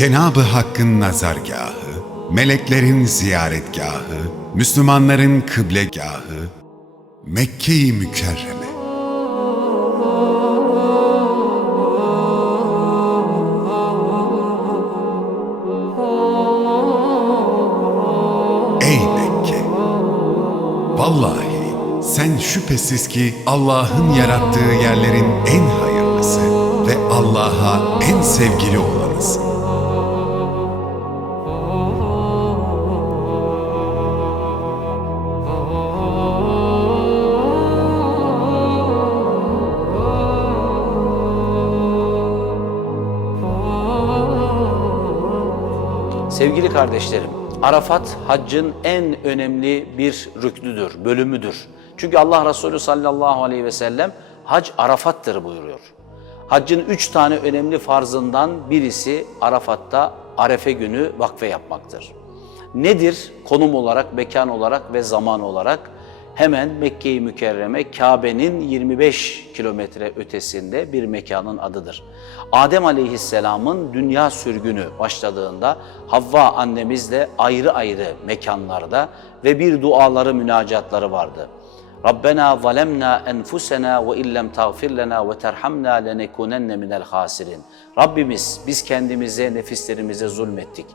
Cenab-ı Hakk'ın nazargahı, meleklerin ziyaretgahı, Müslümanların kıblegahı, Mekke-i Mükerreme. Ey Mekke! Vallahi sen şüphesiz ki Allah'ın yarattığı yerlerin en hayırlısı ve Allah'a en sevgili olanısın. Sevgili kardeşlerim, Arafat haccın en önemli bir rüknüdür, bölümüdür. Çünkü Allah Resulü sallallahu aleyhi ve sellem hac Arafat'tır buyuruyor. Haccın üç tane önemli farzından birisi Arafat'ta Arefe günü vakfe yapmaktır. Nedir? Konum olarak, mekan olarak ve zaman olarak hemen Mekke-i Mükerreme Kabe'nin 25 kilometre ötesinde bir mekanın adıdır. Adem Aleyhisselam'ın dünya sürgünü başladığında Havva annemizle ayrı ayrı mekanlarda ve bir duaları, münacatları vardı. Rabbena zalemna enfusena ve illem tağfir lena ve terhamna lenekunenne minel hasirin. Rabbimiz biz kendimize, nefislerimize zulmettik.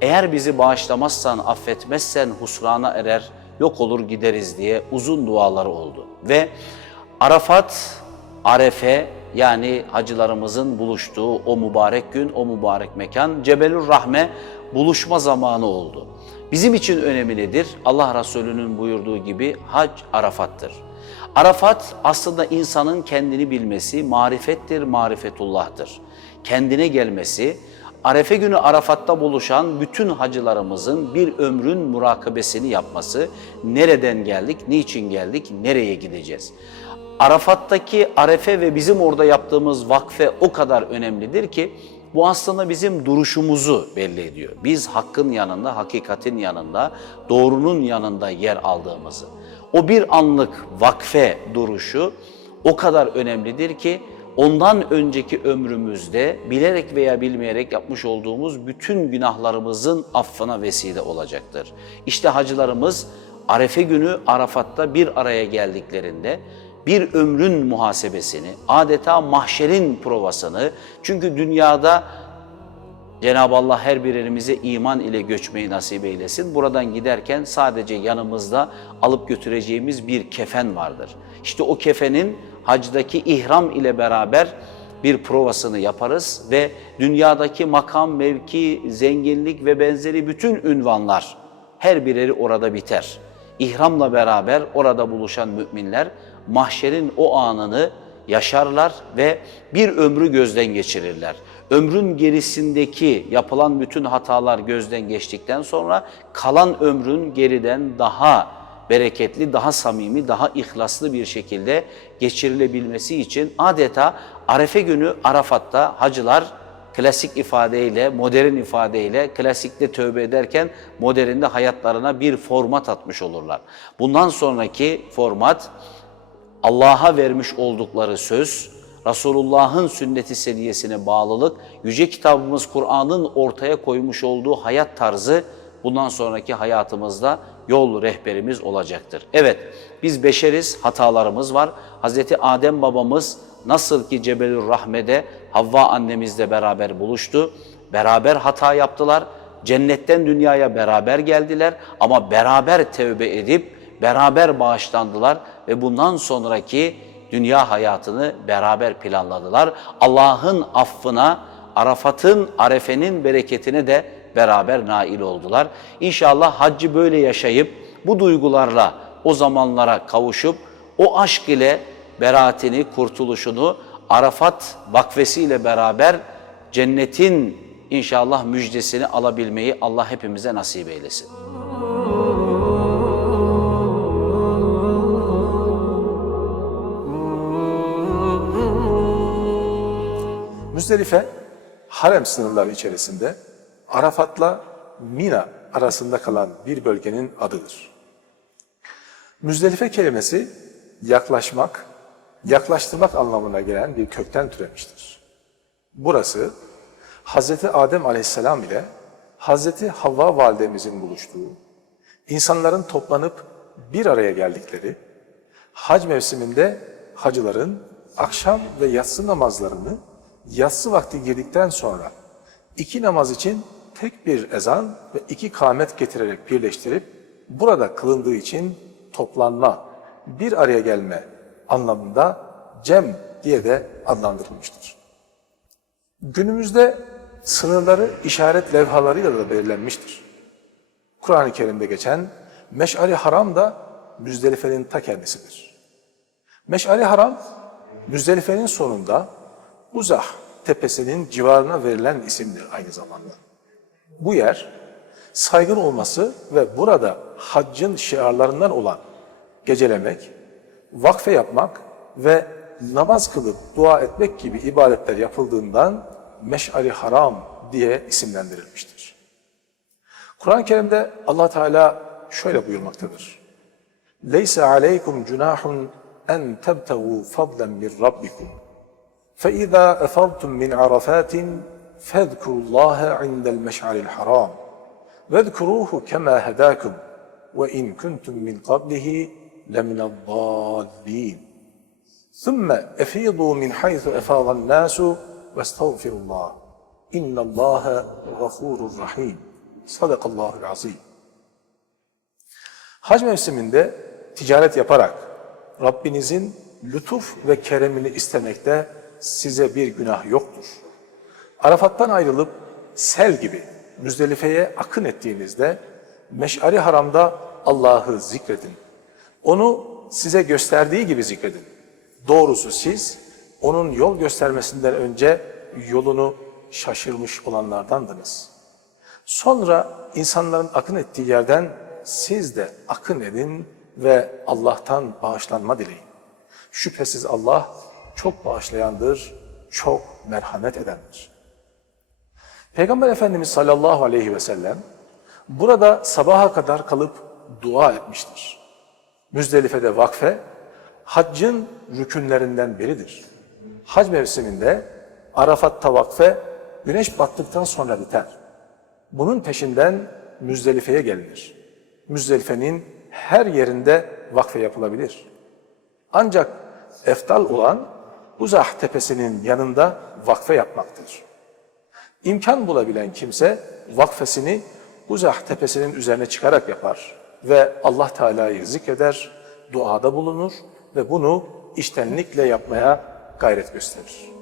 Eğer bizi bağışlamazsan, affetmezsen husrana erer, yok olur gideriz diye uzun duaları oldu. Ve Arafat, Arefe yani hacılarımızın buluştuğu o mübarek gün, o mübarek mekan Cebelur Rahme buluşma zamanı oldu. Bizim için önemli nedir? Allah Resulü'nün buyurduğu gibi hac Arafat'tır. Arafat aslında insanın kendini bilmesi, marifettir, marifetullah'tır. Kendine gelmesi, Arefe günü Arafat'ta buluşan bütün hacılarımızın bir ömrün murakabesini yapması, nereden geldik, niçin geldik, nereye gideceğiz? Arafat'taki Arefe ve bizim orada yaptığımız vakfe o kadar önemlidir ki bu aslında bizim duruşumuzu belli ediyor. Biz hakkın yanında, hakikatin yanında, doğrunun yanında yer aldığımızı. O bir anlık vakfe duruşu o kadar önemlidir ki ondan önceki ömrümüzde bilerek veya bilmeyerek yapmış olduğumuz bütün günahlarımızın affına vesile olacaktır. İşte hacılarımız Arefe günü Arafat'ta bir araya geldiklerinde bir ömrün muhasebesini, adeta mahşerin provasını, çünkü dünyada Cenab-ı Allah her birimize iman ile göçmeyi nasip eylesin. Buradan giderken sadece yanımızda alıp götüreceğimiz bir kefen vardır. İşte o kefenin hacdaki ihram ile beraber bir provasını yaparız ve dünyadaki makam, mevki, zenginlik ve benzeri bütün ünvanlar her bireri orada biter. İhramla beraber orada buluşan müminler mahşerin o anını yaşarlar ve bir ömrü gözden geçirirler. Ömrün gerisindeki yapılan bütün hatalar gözden geçtikten sonra kalan ömrün geriden daha bereketli, daha samimi, daha ihlaslı bir şekilde geçirilebilmesi için adeta Arefe günü Arafat'ta hacılar klasik ifadeyle, modern ifadeyle, klasikte tövbe ederken modernde hayatlarına bir format atmış olurlar. Bundan sonraki format Allah'a vermiş oldukları söz, Resulullah'ın sünneti seniyesine bağlılık, yüce kitabımız Kur'an'ın ortaya koymuş olduğu hayat tarzı bundan sonraki hayatımızda yol rehberimiz olacaktır. Evet, biz beşeriz, hatalarımız var. Hazreti Adem babamız nasıl ki Cebelül Rahme'de Havva annemizle beraber buluştu, beraber hata yaptılar, cennetten dünyaya beraber geldiler ama beraber tevbe edip beraber bağışlandılar ve bundan sonraki dünya hayatını beraber planladılar. Allah'ın affına, Arafat'ın, Arefe'nin bereketine de beraber nail oldular. İnşallah haccı böyle yaşayıp bu duygularla o zamanlara kavuşup o aşk ile beraatini, kurtuluşunu Arafat vakfesiyle beraber cennetin inşallah müjdesini alabilmeyi Allah hepimize nasip eylesin. Müzdelife harem sınırları içerisinde Arafat'la Mina arasında kalan bir bölgenin adıdır. Müzdelife kelimesi yaklaşmak, yaklaştırmak anlamına gelen bir kökten türemiştir. Burası Hazreti Adem aleyhisselam ile Hazreti Havva validemizin buluştuğu, insanların toplanıp bir araya geldikleri, hac mevsiminde hacıların akşam ve yatsı namazlarını yatsı vakti girdikten sonra iki namaz için tek bir ezan ve iki kâmet getirerek birleştirip burada kılındığı için toplanma, bir araya gelme anlamında cem diye de adlandırılmıştır. Günümüzde sınırları işaret levhalarıyla da belirlenmiştir. Kur'an-ı Kerim'de geçen Meş'ari Haram da Müzdelife'nin ta kendisidir. Meş'ari Haram, Müzdelife'nin sonunda Uzah tepesinin civarına verilen isimdir aynı zamanda. Bu yer saygın olması ve burada haccın şiarlarından olan gecelemek, vakfe yapmak ve namaz kılıp dua etmek gibi ibadetler yapıldığından Meş'ari Haram diye isimlendirilmiştir. Kur'an-ı Kerim'de Allah Teala şöyle buyurmaktadır. Leysa aleykum cunahun en tebtegu fadlen min rabbikum. فإذا أفضتم من عرفات فاذكروا الله عند المشعر الحرام واذكروه كما هداكم وإن كنتم من قبله لمن الضالين ثم أفيضوا من حيث أفاض الناس واستغفروا الله إن الله غفور رحيم صدق الله العظيم Hac mevsiminde ticaret yaparak Rabbinizin lütuf ve keremini istemekte size bir günah yoktur. Arafat'tan ayrılıp sel gibi Müzdelife'ye akın ettiğinizde Meş'ari Haram'da Allah'ı zikredin. Onu size gösterdiği gibi zikredin. Doğrusu siz onun yol göstermesinden önce yolunu şaşırmış olanlardandınız. Sonra insanların akın ettiği yerden siz de akın edin ve Allah'tan bağışlanma dileyin. Şüphesiz Allah çok bağışlayandır, çok merhamet edendir. Peygamber Efendimiz sallallahu aleyhi ve sellem burada sabaha kadar kalıp dua etmiştir. Müzdelife'de vakfe, haccın rükünlerinden biridir. Hac mevsiminde Arafat'ta vakfe güneş battıktan sonra biter. Bunun peşinden Müzdelife'ye gelinir. Müzdelife'nin her yerinde vakfe yapılabilir. Ancak eftal olan Uzah tepesinin yanında vakfe yapmaktır. İmkan bulabilen kimse vakfesini Uzah tepesinin üzerine çıkarak yapar ve Allah Teala'yı zikreder, duada bulunur ve bunu iştenlikle yapmaya gayret gösterir.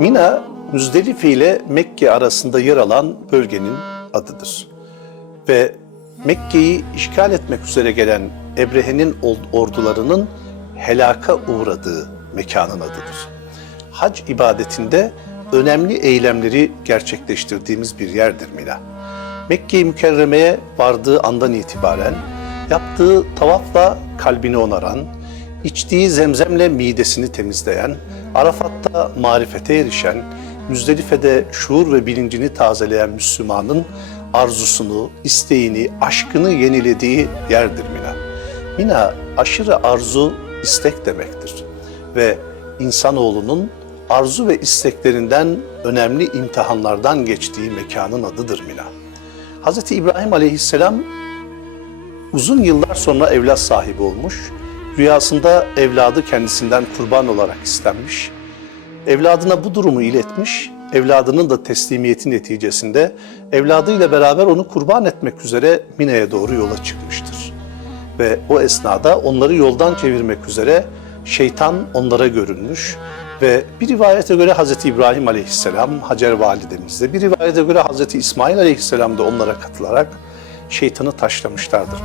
Mina, Müzdelife ile Mekke arasında yer alan bölgenin adıdır. Ve Mekke'yi işgal etmek üzere gelen Ebrehe'nin ordularının helaka uğradığı mekanın adıdır. Hac ibadetinde önemli eylemleri gerçekleştirdiğimiz bir yerdir Mina. Mekke-i Mükerreme'ye vardığı andan itibaren yaptığı tavafla kalbini onaran, içtiği zemzemle midesini temizleyen, Arafat'ta marifete erişen, Müzdelife'de şuur ve bilincini tazeleyen Müslümanın arzusunu, isteğini, aşkını yenilediği yerdir Mina. Mina aşırı arzu, istek demektir. Ve insanoğlunun arzu ve isteklerinden önemli imtihanlardan geçtiği mekanın adıdır Mina. Hz. İbrahim aleyhisselam uzun yıllar sonra evlat sahibi olmuş, rüyasında evladı kendisinden kurban olarak istenmiş, evladına bu durumu iletmiş, evladının da teslimiyeti neticesinde evladıyla beraber onu kurban etmek üzere Mine'ye doğru yola çıkmıştır. Ve o esnada onları yoldan çevirmek üzere şeytan onlara görünmüş ve bir rivayete göre Hz. İbrahim aleyhisselam Hacer validemizde, bir rivayete göre Hz. İsmail aleyhisselam da onlara katılarak şeytanı taşlamışlardır.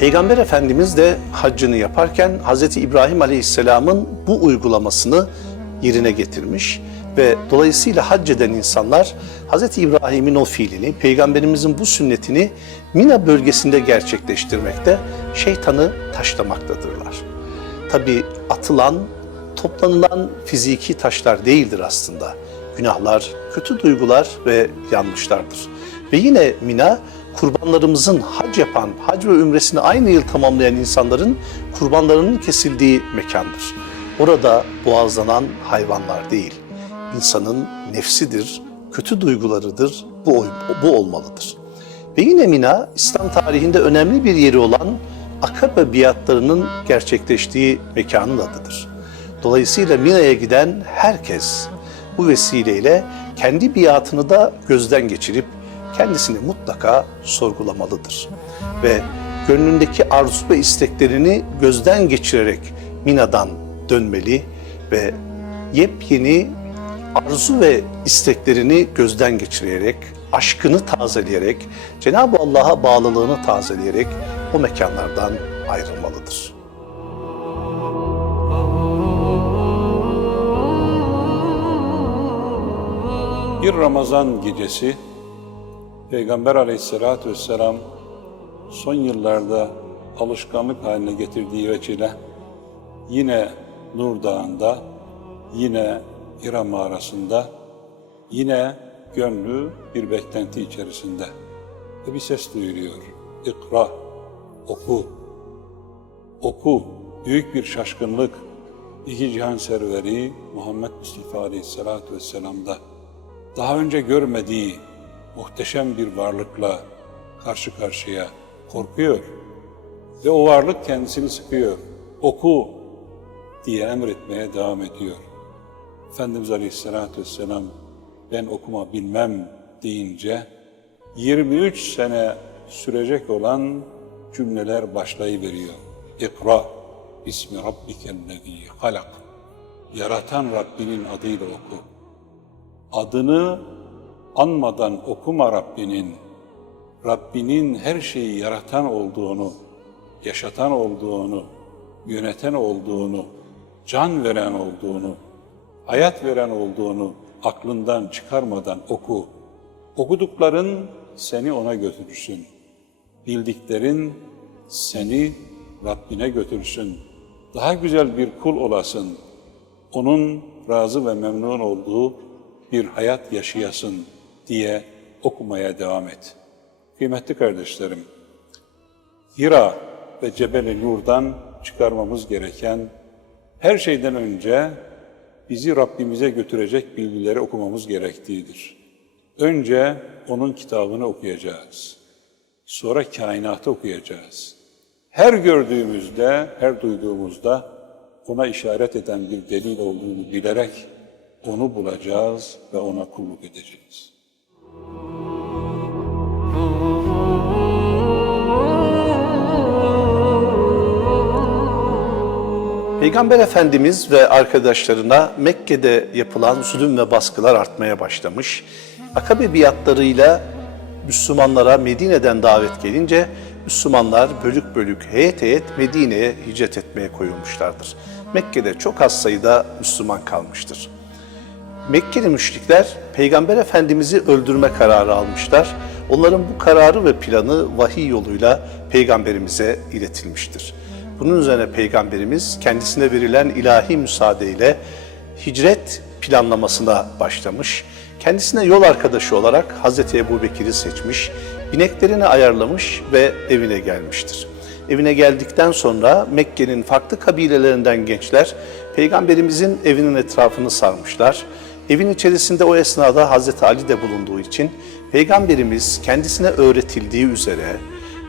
Peygamber Efendimiz de haccını yaparken Hz. İbrahim Aleyhisselam'ın bu uygulamasını yerine getirmiş ve dolayısıyla hac eden insanlar Hz. İbrahim'in o fiilini, Peygamberimizin bu sünnetini Mina bölgesinde gerçekleştirmekte, şeytanı taşlamaktadırlar. Tabi atılan, toplanılan fiziki taşlar değildir aslında. Günahlar, kötü duygular ve yanlışlardır. Ve yine Mina kurbanlarımızın hac yapan, hac ve ümresini aynı yıl tamamlayan insanların kurbanlarının kesildiği mekandır. Orada boğazlanan hayvanlar değil, insanın nefsidir, kötü duygularıdır, bu, bu olmalıdır. Ve yine Mina, İslam tarihinde önemli bir yeri olan Akabe biatlarının gerçekleştiği mekanın adıdır. Dolayısıyla Mina'ya giden herkes bu vesileyle kendi biatını da gözden geçirip kendisini mutlaka sorgulamalıdır. Ve gönlündeki arzu ve isteklerini gözden geçirerek Mina'dan dönmeli ve yepyeni arzu ve isteklerini gözden geçirerek, aşkını tazeleyerek, Cenab-ı Allah'a bağlılığını tazeleyerek o mekanlardan ayrılmalıdır. Bir Ramazan gecesi Peygamber aleyhissalatü vesselam son yıllarda alışkanlık haline getirdiği veçile yine Nur Dağı'nda, yine Hira mağarasında, yine gönlü bir beklenti içerisinde. Ve bir ses duyuruyor. İkra, oku, oku. Büyük bir şaşkınlık iki cihan serveri Muhammed Mustafa Aleyhisselatü Vesselam'da daha önce görmediği muhteşem bir varlıkla karşı karşıya korkuyor. Ve o varlık kendisini sıkıyor. Oku diye emretmeye devam ediyor. Efendimiz Aleyhisselatü Vesselam ben okuma bilmem deyince 23 sene sürecek olan cümleler başlayıveriyor. İkra bismi rabbikellezî halak. Yaratan Rabbinin adıyla oku. Adını anmadan okuma Rabbinin, Rabbinin her şeyi yaratan olduğunu, yaşatan olduğunu, yöneten olduğunu, can veren olduğunu, hayat veren olduğunu aklından çıkarmadan oku. Okudukların seni ona götürsün. Bildiklerin seni Rabbine götürsün. Daha güzel bir kul olasın. Onun razı ve memnun olduğu bir hayat yaşayasın diye okumaya devam et. Kıymetli kardeşlerim, Hira ve Cebel-i Nur'dan çıkarmamız gereken her şeyden önce bizi Rabbimize götürecek bilgileri okumamız gerektiğidir. Önce onun kitabını okuyacağız. Sonra kainatı okuyacağız. Her gördüğümüzde, her duyduğumuzda ona işaret eden bir delil olduğunu bilerek onu bulacağız ve ona kulluk edeceğiz. Peygamber Efendimiz ve arkadaşlarına Mekke'de yapılan zulüm ve baskılar artmaya başlamış. Akabe biatlarıyla Müslümanlara Medine'den davet gelince Müslümanlar bölük bölük heyet heyet Medine'ye hicret etmeye koyulmuşlardır. Mekke'de çok az sayıda Müslüman kalmıştır. Mekkeli müşrikler Peygamber Efendimiz'i öldürme kararı almışlar. Onların bu kararı ve planı vahiy yoluyla Peygamberimize iletilmiştir. Bunun üzerine Peygamberimiz kendisine verilen ilahi müsaadeyle hicret planlamasına başlamış. Kendisine yol arkadaşı olarak Hazreti Ebu Bekir'i seçmiş, bineklerini ayarlamış ve evine gelmiştir. Evine geldikten sonra Mekke'nin farklı kabilelerinden gençler Peygamberimizin evinin etrafını sarmışlar. Evin içerisinde o esnada Hazreti Ali de bulunduğu için Peygamberimiz kendisine öğretildiği üzere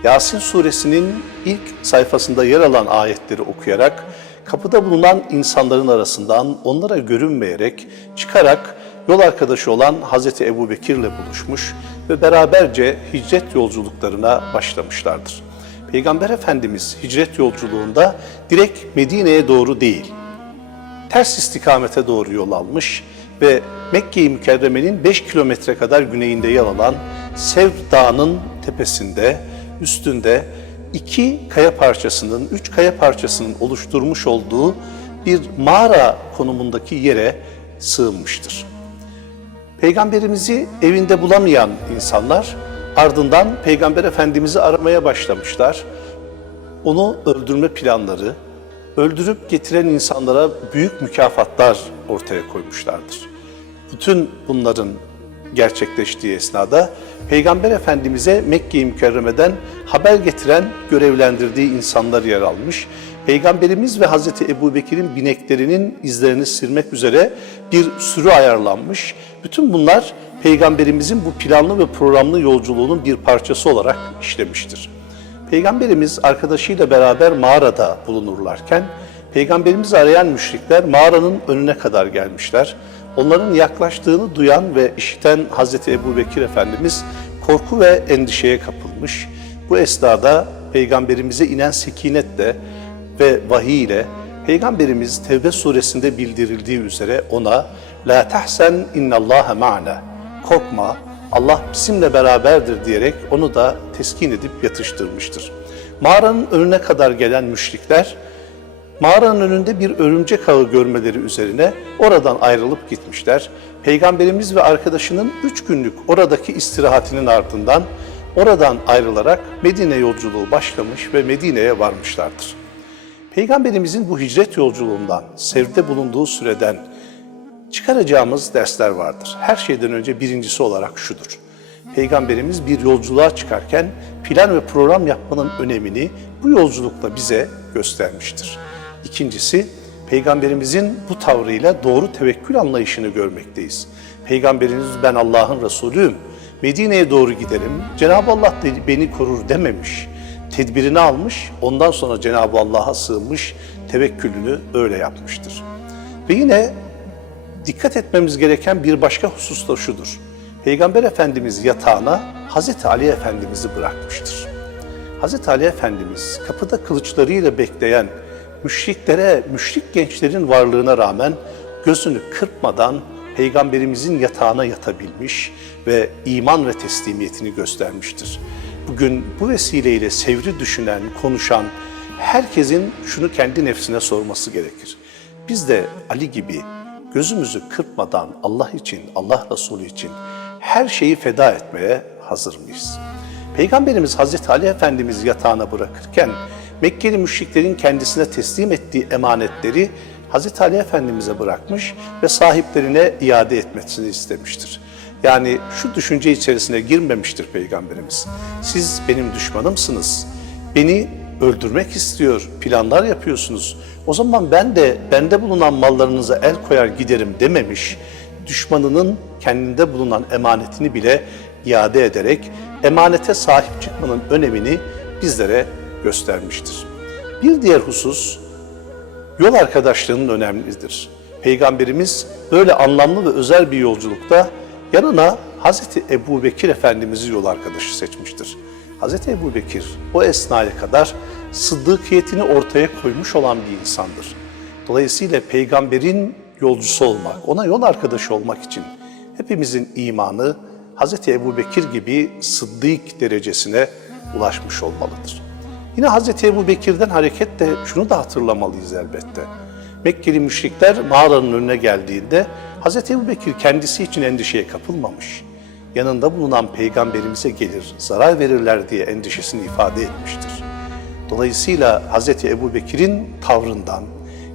Yasin suresinin ilk sayfasında yer alan ayetleri okuyarak kapıda bulunan insanların arasından onlara görünmeyerek çıkarak yol arkadaşı olan Hazreti Ebu Bekir'le buluşmuş ve beraberce hicret yolculuklarına başlamışlardır. Peygamber Efendimiz hicret yolculuğunda direkt Medine'ye doğru değil, ters istikamete doğru yol almış ve Mekke-i Mükerreme'nin 5 kilometre kadar güneyinde yer alan Sevr Dağı'nın tepesinde, üstünde iki kaya parçasının, üç kaya parçasının oluşturmuş olduğu bir mağara konumundaki yere sığınmıştır. Peygamberimizi evinde bulamayan insanlar ardından Peygamber Efendimiz'i aramaya başlamışlar. Onu öldürme planları, öldürüp getiren insanlara büyük mükafatlar ortaya koymuşlardır. Bütün bunların gerçekleştiği esnada Peygamber Efendimiz'e Mekke-i Mükerreme'den haber getiren, görevlendirdiği insanlar yer almış. Peygamberimiz ve Hazreti Ebu Bekir'in bineklerinin izlerini sürmek üzere bir sürü ayarlanmış. Bütün bunlar Peygamberimizin bu planlı ve programlı yolculuğunun bir parçası olarak işlemiştir. Peygamberimiz arkadaşıyla beraber mağarada bulunurlarken Peygamberimizi arayan müşrikler mağaranın önüne kadar gelmişler. Onların yaklaştığını duyan ve işiten Hazreti Ebu Bekir Efendimiz korku ve endişeye kapılmış. Bu esnada Peygamberimize inen sekinetle ve vahiy ile Peygamberimiz Tevbe suresinde bildirildiği üzere ona La tahsen innallâhe ma'na Korkma Allah bizimle beraberdir diyerek onu da teskin edip yatıştırmıştır. Mağaranın önüne kadar gelen müşrikler mağaranın önünde bir örümcek ağı görmeleri üzerine oradan ayrılıp gitmişler. Peygamberimiz ve arkadaşının üç günlük oradaki istirahatinin ardından oradan ayrılarak Medine yolculuğu başlamış ve Medine'ye varmışlardır. Peygamberimizin bu hicret yolculuğundan, sevde bulunduğu süreden çıkaracağımız dersler vardır. Her şeyden önce birincisi olarak şudur. Peygamberimiz bir yolculuğa çıkarken plan ve program yapmanın önemini bu yolculukla bize göstermiştir. İkincisi, Peygamberimizin bu tavrıyla doğru tevekkül anlayışını görmekteyiz. Peygamberimiz ben Allah'ın Resulüyüm, Medine'ye doğru giderim, Cenab-ı Allah beni korur dememiş. Tedbirini almış, ondan sonra Cenab-ı Allah'a sığınmış, tevekkülünü öyle yapmıştır. Ve yine dikkat etmemiz gereken bir başka husus da şudur. Peygamber Efendimiz yatağına Hazreti Ali Efendimiz'i bırakmıştır. Hazreti Ali Efendimiz kapıda kılıçlarıyla bekleyen müşriklere, müşrik gençlerin varlığına rağmen gözünü kırpmadan Peygamberimizin yatağına yatabilmiş ve iman ve teslimiyetini göstermiştir. Bugün bu vesileyle sevri düşünen, konuşan herkesin şunu kendi nefsine sorması gerekir. Biz de Ali gibi gözümüzü kırpmadan Allah için, Allah Resulü için her şeyi feda etmeye hazır mıyız? Peygamberimiz Hazreti Ali Efendimiz yatağına bırakırken Mekkeli müşriklerin kendisine teslim ettiği emanetleri Hazreti Ali Efendimiz'e bırakmış ve sahiplerine iade etmesini istemiştir. Yani şu düşünce içerisine girmemiştir Peygamberimiz. Siz benim düşmanımsınız. Beni öldürmek istiyor, planlar yapıyorsunuz. O zaman ben de bende bulunan mallarınıza el koyar giderim dememiş. Düşmanının kendinde bulunan emanetini bile iade ederek emanete sahip çıkmanın önemini bizlere göstermiştir. Bir diğer husus yol arkadaşlığının önemlidir. Peygamberimiz böyle anlamlı ve özel bir yolculukta yanına Hazreti Ebu Bekir Efendimiz'i yol arkadaşı seçmiştir. Hazreti Ebu Bekir o esnaya kadar sıddıkiyetini ortaya koymuş olan bir insandır. Dolayısıyla peygamberin yolcusu olmak, ona yol arkadaşı olmak için hepimizin imanı Hazreti Ebu Bekir gibi sıddık derecesine ulaşmış olmalıdır. Yine Hazreti Ebu Bekir'den hareketle şunu da hatırlamalıyız elbette. Mekkeli müşrikler mağaranın önüne geldiğinde Hazreti Ebu Bekir kendisi için endişeye kapılmamış. Yanında bulunan peygamberimize gelir, zarar verirler diye endişesini ifade etmiştir. Dolayısıyla Hazreti Ebu Bekir'in tavrından,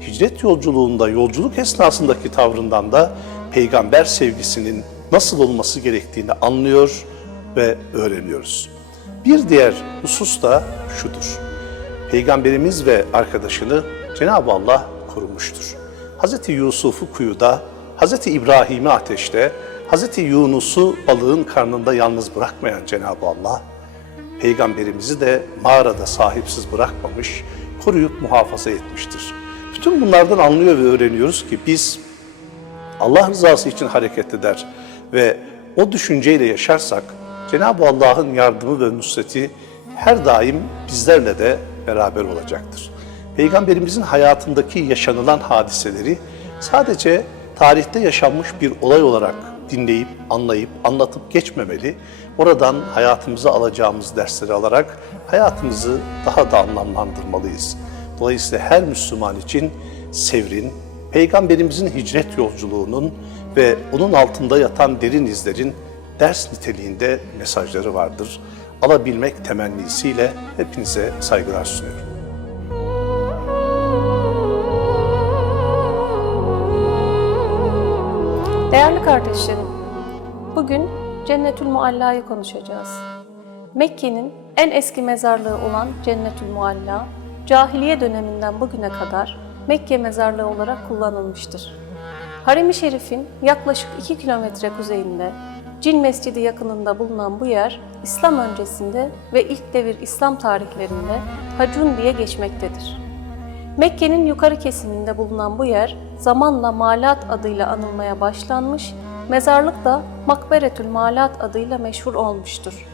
hicret yolculuğunda, yolculuk esnasındaki tavrından da peygamber sevgisinin nasıl olması gerektiğini anlıyor ve öğreniyoruz. Bir diğer husus da şudur. Peygamberimiz ve arkadaşını Cenab-ı Allah korumuştur. Hz. Yusuf'u kuyuda, Hz. İbrahim'i ateşte, Hz. Yunus'u balığın karnında yalnız bırakmayan Cenab-ı Allah, Peygamberimizi de mağarada sahipsiz bırakmamış, koruyup muhafaza etmiştir. Bütün bunlardan anlıyor ve öğreniyoruz ki biz Allah rızası için hareket eder ve o düşünceyle yaşarsak Cenab-ı Allah'ın yardımı ve nusreti her daim bizlerle de beraber olacaktır. Peygamberimizin hayatındaki yaşanılan hadiseleri sadece tarihte yaşanmış bir olay olarak dinleyip, anlayıp, anlatıp geçmemeli. Oradan hayatımıza alacağımız dersleri alarak hayatımızı daha da anlamlandırmalıyız. Dolayısıyla her Müslüman için sevrin, Peygamberimizin hicret yolculuğunun ve onun altında yatan derin izlerin ders niteliğinde mesajları vardır. Alabilmek temennisiyle hepinize saygılar sunuyorum. Değerli kardeşlerim, bugün Cennetül Mualla'yı konuşacağız. Mekke'nin en eski mezarlığı olan Cennetül Mualla, cahiliye döneminden bugüne kadar Mekke mezarlığı olarak kullanılmıştır. Harem-i Şerif'in yaklaşık 2 kilometre kuzeyinde Cin Mescidi yakınında bulunan bu yer, İslam öncesinde ve ilk devir İslam tarihlerinde Hacun diye geçmektedir. Mekke'nin yukarı kesiminde bulunan bu yer zamanla Malat adıyla anılmaya başlanmış, mezarlık da Makberetül Malat adıyla meşhur olmuştur.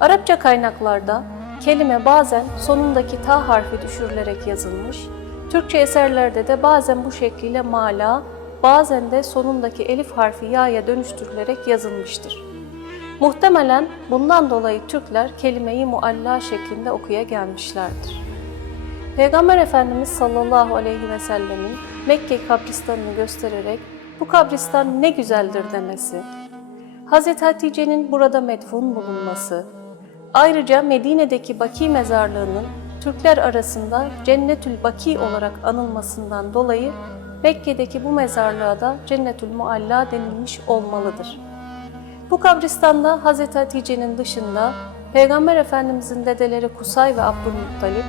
Arapça kaynaklarda kelime bazen sonundaki ta harfi düşürülerek yazılmış, Türkçe eserlerde de bazen bu şekliyle mala, bazen de sonundaki elif harfi ya'ya dönüştürülerek yazılmıştır. Muhtemelen bundan dolayı Türkler kelimeyi mualla şeklinde okuya gelmişlerdir. Peygamber Efendimiz sallallahu aleyhi ve sellemin Mekke kabristanını göstererek bu kabristan ne güzeldir demesi, Hz. Hatice'nin burada medfun bulunması, ayrıca Medine'deki Baki mezarlığının Türkler arasında Cennetül Baki olarak anılmasından dolayı Mekke'deki bu mezarlığa da Cennetül Mualla denilmiş olmalıdır. Bu kabristanda Hz. Hatice'nin dışında Peygamber Efendimizin dedeleri Kusay ve Abdülmuttalip,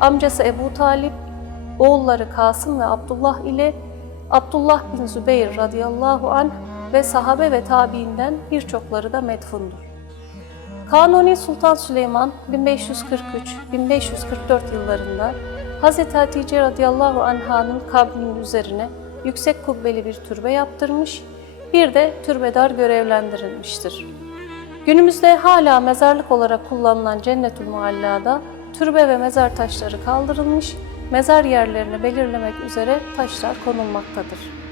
amcası Ebu Talip, oğulları Kasım ve Abdullah ile Abdullah bin Zübeyir radıyallahu anh ve sahabe ve tabiinden birçokları da medfundur. Kanuni Sultan Süleyman 1543-1544 yıllarında Hz. Hatice radıyallahu anh'ın kabrinin üzerine yüksek kubbeli bir türbe yaptırmış, bir de türbedar görevlendirilmiştir. Günümüzde hala mezarlık olarak kullanılan Cennetül Mualla'da türbe ve mezar taşları kaldırılmış, mezar yerlerini belirlemek üzere taşlar konulmaktadır.